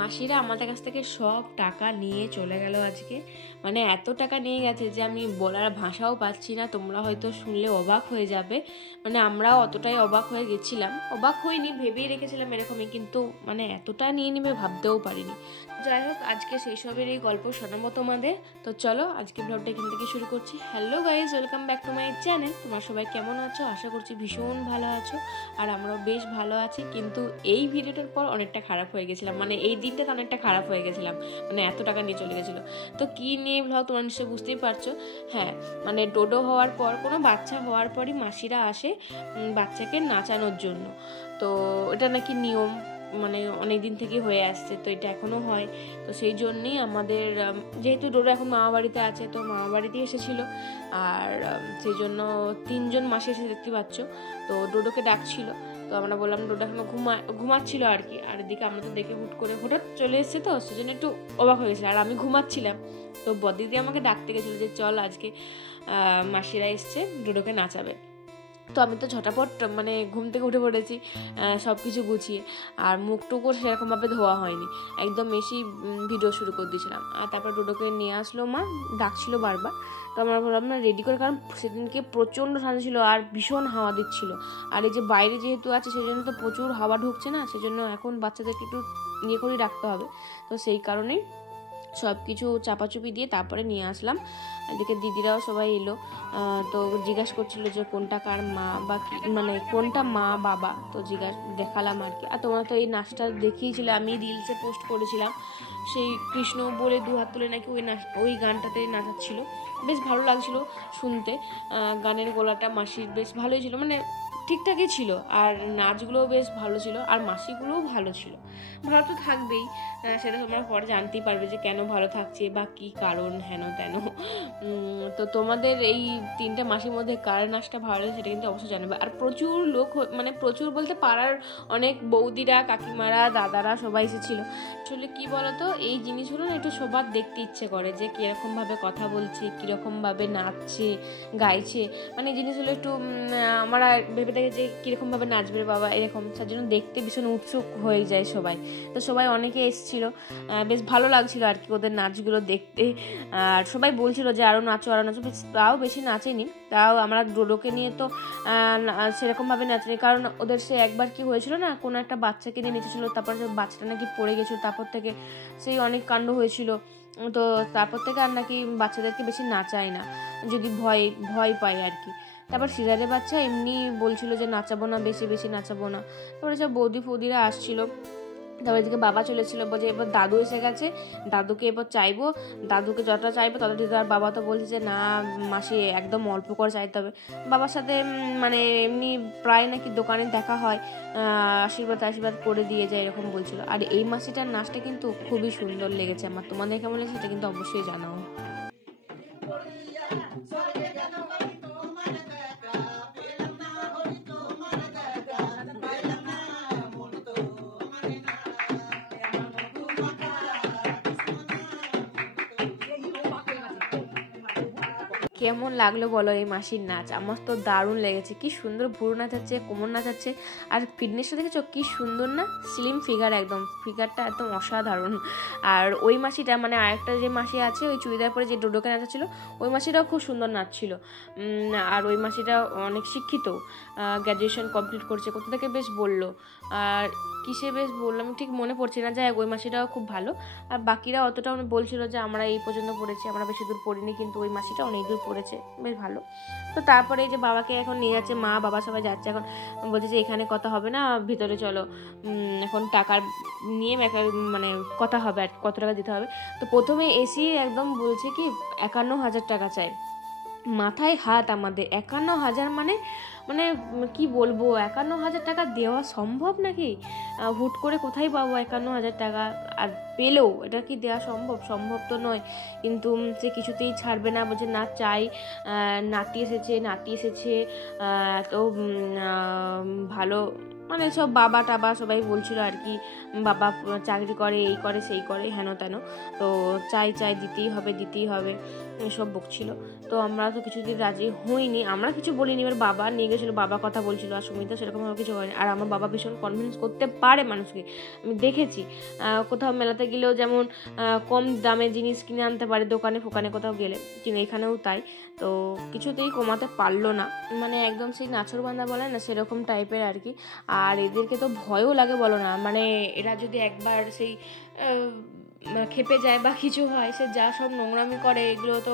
মাসিরা আমাদের কাছ থেকে সব টাকা নিয়ে চলে গেল আজকে। মানে এত টাকা নিয়ে গেছে যে আমি বলার ভাষাও পাচ্ছি না। তোমরা হয়তো শুনলে অবাক হয়ে যাবে। মানে আমরাও অতটাই অবাক হয়ে গেছিলাম। অবাক হইনি, ভেবেই রেখেছিলাম এরকমই, কিন্তু মানে এতটা নিয়ে নেবে ভাবতেও পারিনি। যাই হোক, আজকে সেই সবের এই গল্প শোনাবো তোমাদের। তো চলো আজকে ব্লগটা এখান থেকে শুরু করছি। Hello guys, welcome back to my channel. তোমরা সবাই কেমন আছো? আশা করছি ভীষণ ভালো আছো, আর আমরাও বেশ ভালো আছি। কিন্তু এই ভিডিওটার পর অনেকটা খারাপ হয়ে গেছিলাম, মানে এই দিনটাতে অনেকটা খারাপ হয়ে গেছিলাম, মানে এত টাকা নিয়ে চলে গেছিলো। তো কী নিয়ে ব্লগ তোমরা নিশ্চয়ই বুঝতেই পারছো। হ্যাঁ, মানে ডোডো হওয়ার পর, কোনো বাচ্চা হওয়ার পরই মাসিরা আসে বাচ্চাকে নাচানোর জন্য। তো এটা নাকি নিয়ম, মানে অনেক দিন থেকে হয়ে আসছে, তো এটা এখনও হয়। তো সেই জন্যেই আমাদের, যেহেতু ডোডো এখন মামা বাড়িতে আছে, তো মামা বাড়িতেই এসেছিলো। আর সেই জন্য 3জন মাসি এসে, দেখতে পাচ্ছ। তো ডোডোকে ডাকছিল, তো আমরা বললাম ডোডো এখনো ঘুমাচ্ছিল আর কি। আর এদিকে আমরা তো দেখে হঠাৎ চলে এসেছে, তো সেজন্য একটু অবাক হয়ে গেছিলো। আর আমি ঘুমাচ্ছিলাম, তো বদিদি আমাকে ডাকতে গেছিলো যে চল আজকে মাসিরা এসছে, ডোডোকে নাচাবে। তো আমি তো ঝটাপট মানে ঘুম থেকে উঠে পড়েছি সব কিছু গুছিয়ে, আর মুখটুকু সেরকমভাবে ধোয়া হয়নি, একদম এসেই ভিডিও শুরু করে দিয়েছিলাম। আর তারপর ডোডোকে নিয়ে আসলো মা, ডাকছিল বারবার। তো আমরা বললাম না রেডি করে, কারণ সেদিনকে প্রচণ্ড ঠান্ডা ছিল আর ভীষণ হাওয়া দিচ্ছিল। আর এই যে বাইরে যেহেতু আছে সেজন্য তো প্রচুর হাওয়া ঢুকছে না, সেজন্য এখন বাচ্চাদেরকে একটু ইয়ে করেই রাখতে হবে। তো সেই কারণেই সব কিছু চাপাচুপি দিয়ে তারপরে নিয়ে আসলাম। এদিকে দিদিরাও সবাই এলো, তো জিজ্ঞাসা করছিল যে কোনটা কার মা বা কি, মানে কোনটা মা বাবা। তো দেখালাম আর কি। আর তোমরা তো এই নাচটা দেখিয়েছিলে, আমি রিলসে পোস্ট করেছিলাম। সেই কৃষ্ণ বলে 2 হাত তুলে নাকি ওই গানটাতে নাচাচ্ছিল, বেশ ভালো লাগছিল শুনতে। গানের গলাটা মাসির বেশ ভালোই ছিল, মানে ঠিকঠাকই ছিল। আর নাচগুলোও বেশ ভালো ছিল, আর মাসিগুলোও ভালো ছিল। ভালো তো থাকবেই, সেটা তোমরা পরে জানতেই পারবে যে কেন ভালো থাকছে বা কী কারণ, হেন তেন। তো তোমাদের এই 3টে মাসির মধ্যে কার নাচটা ভালো লাগে সেটা কিন্তু অবশ্যই জানাবে। আর প্রচুর লোক, মানে প্রচুর বলতে পাড়ার অনেক বৌদিরা, কাকিমারা, দাদারা সবাই এসেছিলো। আসলে কী বলতো, এই জিনিসগুলো না একটু সবার দেখতে ইচ্ছে করে, যে কীরকমভাবে কথা বলছে, কীরকমভাবে নাচছে গাইছে। মানে এই জিনিসগুলো একটু আমরা ভেবে দেখি যে কীরকমভাবে নাচবে বাবা, এরকম। তার জন্য দেখতে ভীষণ উৎসুক হয়ে যায় সবাই। তো সবাই অনেকে এসেছিলো, বেশ ভালো লাগছিলো আর কি ওদের নাচগুলো দেখতে। আর সবাই বলছিল যে আরও নাচো আরও নাচো, তাও বেশি নাচেনি। তাও আমরা ডোডোকে নিয়ে তো সেরকমভাবে নাচেনি, কারণ ওদের সে একবার কি হয়েছিল না, কোনো একটা বাচ্চাকে নিয়ে নেচেছিলো, তারপর সে বাচ্চাটা নাকি পড়ে গেছিলো, তারপর থেকে সেই অনেক কাণ্ড হয়েছিল। তো তারপর থেকে আর নাকি বাচ্চাদেরকে বেশি নাচায় না, যদি ভয় পায় আর কি। তারপর সিজারের বাচ্চা এমনি বলছিল যে নাচাবো না, বেশি বেশি নাচাবো না। তারপরে সব বৌদি ফৌদিরা আসছিল। তারপর এদিকে বাবা চলেছিল, বলছে এবার দাদু এসে গেছে, দাদুকে এবার চাইবো, দাদুকে যতটা চাইবো ততটা দিতে। আর বাবা তো বলছে যে না মাসি, একদম অল্প করে চাইতে হবে। বাবার সাথে মানে এমনি প্রায় নাকি দোকানে দেখা হয়, আশীর্বাদ করে দিয়ে যায়, এরকম বলছিল। আর এই মাসিটার নাচটা কিন্তু খুবই সুন্দর লেগেছে আমার। তোমাদের কেমন লেগেছে সেটা কিন্তু অবশ্যই জানাও। কেমন লাগলো বলো এই মাসির নাচ? আমার তো দারুণ লেগেছে। কি সুন্দর ভুরু নাচাচ্ছে, কোমর নাচাচ্ছে, আর ফিটনেসটা দেখেছো কি সুন্দর না, স্লিম ফিগার, একদম ফিগারটা একদম অসাধারণ। আর ওই মাসিটা, মানে আরেকটা যে মাসি আছে ওই চুড়িদার পরে যে ডোডোকে নাচাচ্ছিল, ওই মাসিটাও খুব সুন্দর নাচছিল। আর ওই মাসিটা অনেক শিক্ষিত, গ্র্যাজুয়েশন কমপ্লিট করছে, কোথা থেকে বেশ বললো। আর কিসে বেশ বললাম ঠিক মনে পড়ছে না। যাই হোক, ওই মাসিটাও খুব ভালো। আর বাকিরা অতটা বলছিল যে আমরা এই পর্যন্ত পড়েছি, আমরা বেশি দূর পড়িনি, কিন্তু ওই মাসিটা অনেক দূর পড়েছে, বেশ ভালো। তো তারপরে এই যে বাবাকে এখন নিয়ে যাচ্ছে, মা বাবা সবাই যাচ্ছে। এখন বলছে যে এখানে কথা হবে না, ভিতরে চলো, এখন টাকার নিয়ে মানে কথা হবে আর কত টাকা দিতে হবে। তো প্রথমে এসি একদম বলছে কি 51,000 টাকা চাই। মাথায় হাত আমাদের, 51,000 মানে মানে কি বলবো, 51,000 টাকা দেওয়া সম্ভব নাকি? হুট করে কোথায় পাবো 51,000 টাকা? আর পেলেও এটা কি দেওয়া সম্ভব তো নয়। কিন্তু সে কিছুতেই ছাড়বে না, বলছে না চাই, নাতি এসেছে তো ভালো, মানে সব বাবা টাবা সবাই বলছিল আর কি, বাবা চাকরি করে, এই করে সেই করে, হেন তেন। তো চাই দিতেই হবে। সব বকছিল। তো আমরা তো কিছুতেই রাজি হইনি, আমরা কিছু বলিনি। এবার বাবা নিয়ে গেছিলো, বাবা কথা বলছিল, আর সুমিতা সেরকম কিছু হয়নি। আর আমার বাবা ভীষণ কনভিন্স করতে পারে মানুষকে, আমি দেখেছি। কোথাও মেলাতে গেলেও যেমন কম দামে জিনিস কিনে আনতে পারে, দোকানে ফোকানে কোথাও গেলে, কিন্তু এখানেও তাই। তো কিছুতেই কমাতে পারলো না, মানে একদম সেই নাছোড়বান্দা বলে না, সেরকম টাইপের আর কি। আর এদেরকে তো ভয়ও লাগে বলো না, মানে এরা যদি একবার সেই খেপে যায় বা কিছু হয়, সে যা সব নোংরামি করে, এগুলো তো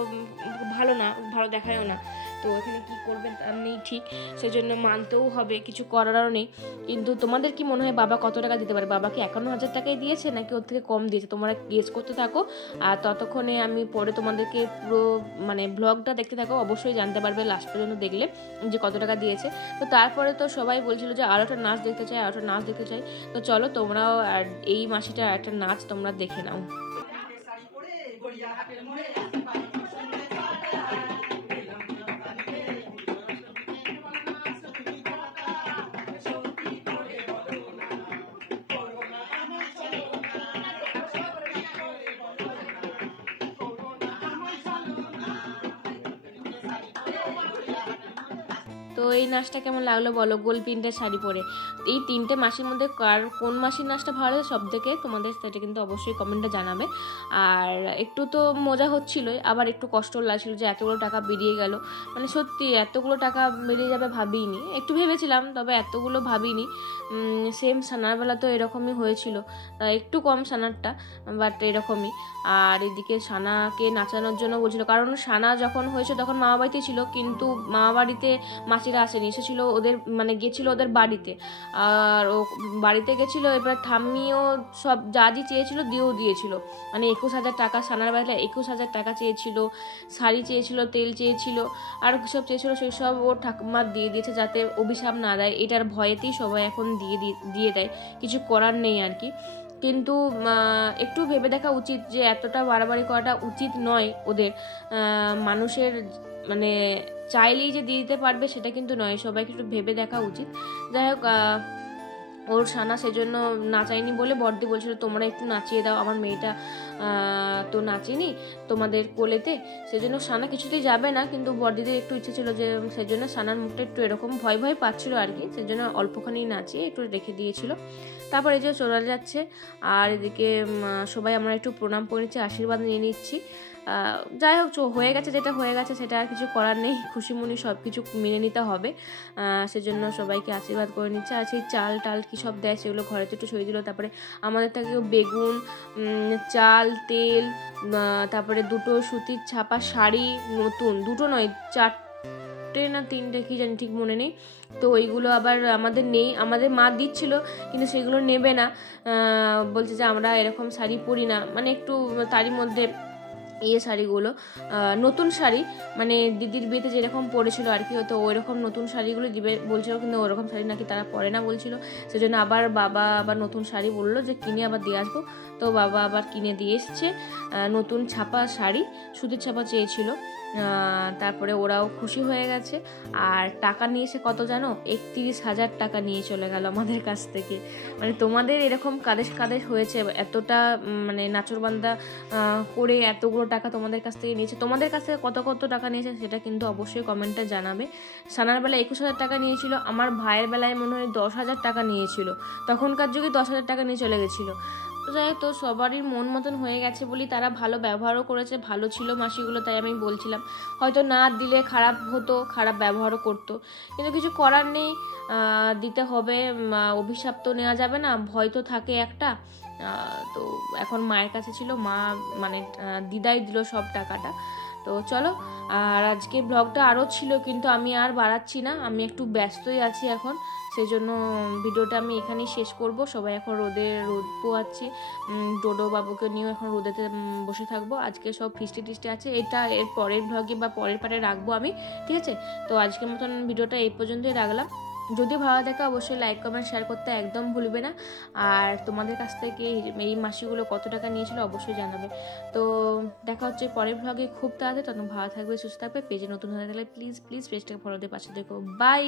ভালো না, ভালো দেখায়ও না। তো এখানে কী করবেন তার নেই ঠিক, সেজন্য মানতেও হবে, কিছু করারও নেই। কিন্তু তোমাদের কি মনে হয় বাবা কত টাকা দিতে পারে? বাবা কি 51,000 টাকাই দিয়েছে নাকি ওর থেকে কম দিয়েছে? তোমরা গেস করতে থাকো, আর ততক্ষণে আমি পরে তোমাদেরকে পুরো মানে ব্লগটা দেখতে থাকো, অবশ্যই জানতে পারবে লাস্ট পর্যন্ত দেখলে যে কত টাকা দিয়েছে। তো তারপরে তো সবাই বলছিল যে আরও একটা নাচ দেখতে চাই, আরও একটা নাচ দেখতে চাই। তো চলো তোমরাও আর এই মাসিটার একটা নাচ তোমরা দেখে নাও। তো এই নাচটা কেমন লাগলো বলো, গোল প্রিন্টের শাড়ি পরে। এই 3টে মাসির মধ্যে কার কোন মাসির নাচটা ভালো লাগে সব থেকে তোমাদের, সেটা কিন্তু অবশ্যই কমেন্টে জানাবে। আর একটু তো মজা হচ্ছিলোই, আবার একটু কষ্ট লাগছিল যে এতগুলো টাকা বেরিয়ে গেল, মানে সত্যি এতগুলো টাকা বেরিয়ে যাবে ভাবিনি, একটু ভেবেছিলাম তবে এতগুলো ভাবিনি। সেম সানার বেলা তো এরকমই হয়েছিল, একটু কম সানারটা, বাট এরকমই। আর এদিকে সানাকে নাচানোর জন্য বলছিল, কারণ সানা যখন হয়েছে তখন মামা বাড়িতে ছিল, কিন্তু মামা বাড়িতে মাসিরা আসেনি, এসেছিলো ওদের মানে গেছিলো ওদের বাড়িতে। আর ও বাড়িতে গেছিলো, এবার ঠাম্মিও সব যা যা চেয়েছিল দিয়েও দিয়েছিল, মানে 21,000 টাকা, সানার বেলা 21,000 টাকা চেয়েছিল, শাড়ি চেয়েছিল, তেল চেয়েছিল, আর সব চেয়েছিল, সেই সব ওর ঠাকুমা দিয়ে দিয়েছে যাতে অভিশাপ না দেয়। এটার ভয়েতেই সবাই এখন দিয়ে দেয়, কিছু করার নেই আর কি। কিন্তু একটু ভেবে দেখা উচিত যে এতটা বাড়াবাড়ি করাটা উচিত নয় ওদের। মানুষের মানে চাইলেই যে দিয়ে দিতে পারবে সেটা কিন্তু নয়, সবাইকে একটু ভেবে দেখা উচিত। যাই হোক, ওর সানা সেজন্য নাচায়নি বলে বড়দি বলছিল তোমরা একটু নাচিয়ে দাও, আমার মেয়েটা তো নাচেনি তোমাদের কোলেতে, সেজন্য সানা কিছুতেই যাবে না। কিন্তু বড়দিদের একটু ইচ্ছে ছিল যে, সেজন্য সানার মুখটা একটু এরকম ভয় ভয় পাচ্ছিল আর কি, সেজন্য অল্পখানি নাচিয়ে একটু রেখে দিয়েছিল। তারপর এই যে চলে যাচ্ছে, আর এদিকে সবাই আমরা একটু প্রণাম করে নিচ্ছি, আশীর্বাদ নিয়ে নিচ্ছি। যাই হোক, হয়ে গেছে যেটা হয়ে গেছে, সেটা আর কিছু করার নেই, খুশিমুনি সব কিছু মেনে নিতে হবে। সেজন্য সবাইকে আশীর্বাদ করে নিচ্ছে। আর সেই চাল টাল কী সব দেয় সেগুলো ঘরে তো একটু সরিয়ে দিল। তারপরে আমাদের থেকেও বেগুন, চাল, তেল, তারপরে 2টো সুতির ছাপা শাড়ি, নতুন 2টো নয় 4টে না 3টে কি জানি ঠিক মনে নেই। তো ওইগুলো আবার আমাদের নেই, আমাদের মা দিচ্ছিল কিন্তু সেগুলো নেবে না, বলছে যে আমরা এরকম শাড়ি পরি না, মানে একটু তারই মধ্যে শাড়িগুলো নতুন শাড়ি, মানে দিদির বিয়েতে যেরকম পরেছিল আর কি, তো ওইরকম নতুন শাড়িগুলো দিবে বলছিল, কিন্তু ওরকম শাড়ি নাকি তারা পরে না বলছিল। সেজন্য আবার বাবা আবার নতুন শাড়ি বললো যে কিনে আবার দিয়ে আসবো। তো বাবা আবার কিনে দিয়ে এসছে নতুন ছাপা শাড়ি, সুতির ছাপা চেয়েছিল। তারপরে ওরাও খুশি হয়ে গেছে। আর টাকা নিয়েছে কত জানো, 31,000 টাকা নিয়ে চলে গেল আমাদের কাছ থেকে। মানে তোমাদের এরকম কাদেশ কাদেশ হয়েছে এতটা মানে নাচরবান্দা করে এতগুলো টাকা তোমাদের কাছ থেকে নিয়েছে? তোমাদের কাছ থেকে কত কত টাকা নিয়েছে সেটা কিন্তু অবশ্যই কমেন্টে জানাবে। সানার বেলায় 21,000 টাকা নিয়েছিল, আমার ভাইয়ের বেলায় মনে হয় 10,000 টাকা নিয়েছিল, তখনকার যুগে 10,000 টাকা নিয়ে চলে গেছিলো। তো যাই হোক, তো সবারই মন মতন হয়ে গেছে বলি তারা ভালো ব্যবহারও করেছে, ভালো ছিল মাসিগুলো, তাই আমি বলছিলাম হয়তো না দিলে খারাপ হতো, খারাপ ব্যবহারও করতো, কিন্তু কিছু করার নেই, দিতে হবে। অভিশাপ তো নেওয়া যাবে না, ভয় তো থাকে একটা। তো এখন মায়ের কাছে ছিল, মা মানে দিদাই দিল সব টাকাটা। তো চলো, আর আজকে ব্লগটা আরও ছিল কিন্তু আমি আর বাড়াচ্ছি না, আমি একটু ব্যস্তই আছি এখন, সেই জন্য ভিডিওটা আমি এখানেই শেষ করব। সবাই এখন রোদ পোয়াচ্ছি, ডোডো বাবুকে নিয়েও এখন রোদেতে বসে থাকবো। আজকে সব ফিস্টি টিস্টি আছে, এটা এর পরের ব্লগে বা পরের পারে রাখবো আমি, ঠিক আছে? তো আজকের মতন ভিডিওটা এই পর্যন্তই রাখলাম। যদি ভালো থাকে অবশ্যই লাইক কমেন্ট শেয়ার করতে একদম ভুলবে না। আর তোমাদের কাছ থেকে এই মাসিগুলো কত টাকা নিয়েছিল অবশ্যই জানাবে। তো দেখা হচ্ছে পরের ব্লগে খুব তাড়াতাড়ি, তখন ভালো থাকবে, সুস্থ থাকবে। পেজে নতুন হয়ে গেলে প্লিজ প্লিজ পেজটাকে ফলো দিয়ে পাশে দেখো। বাই।